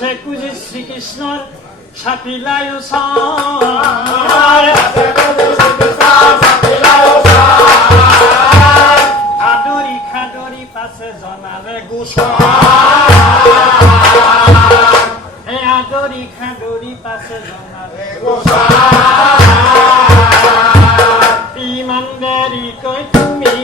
আছে কুজি শ্রীকৃষ্ণর সাপিলায় আদরি খাদরি পাশে জনারে গোসাই আদরি খাদরি পাশে জনারে গোসাই ইমান দেরি কই তুমি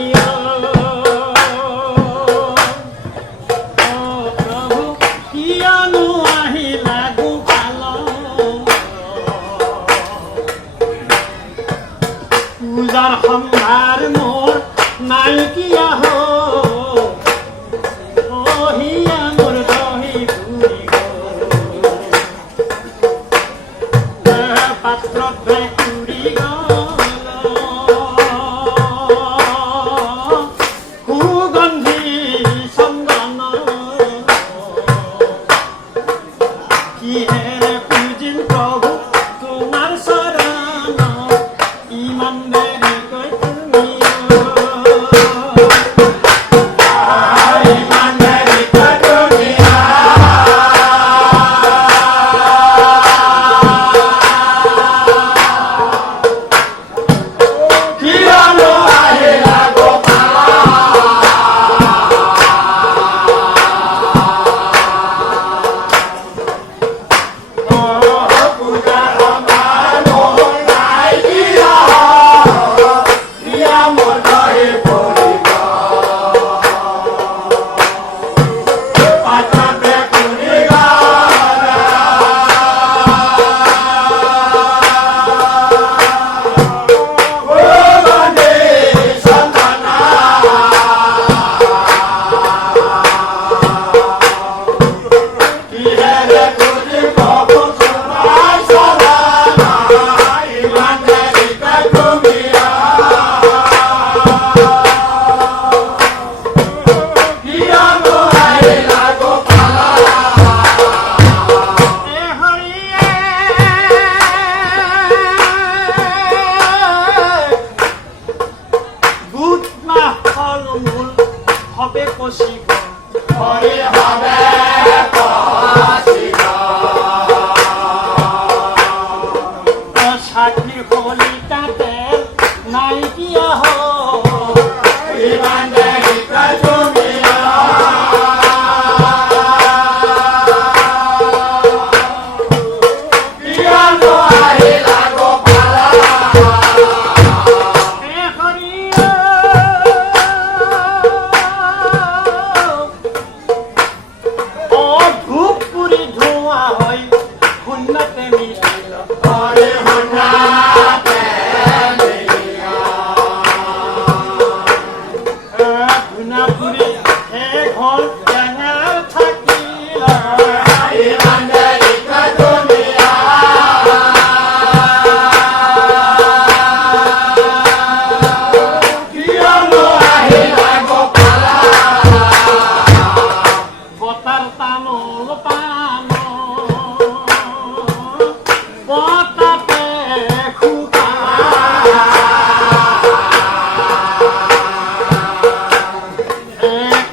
পূজার সম্ভার মোর নাইকিয়া হো দহিয়া মোর দহি পুরি পাত্র পুরি সুগন্ধি চন্দন কি হেরে পূজিম প্রভু তোমার শরণ ইমান দেরি কই তুমি ইমান দেরি কই তুমি কিয়ানো আহিলা হবে পশিব হরে হবে পশিব সাক্ষী কলিকাতে নাইকিয়া হো ইমান দেরি কই তুমি কিয়ানো আহিলা গোপালা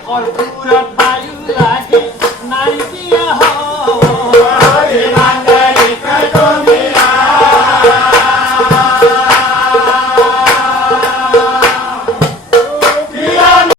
কর্পূর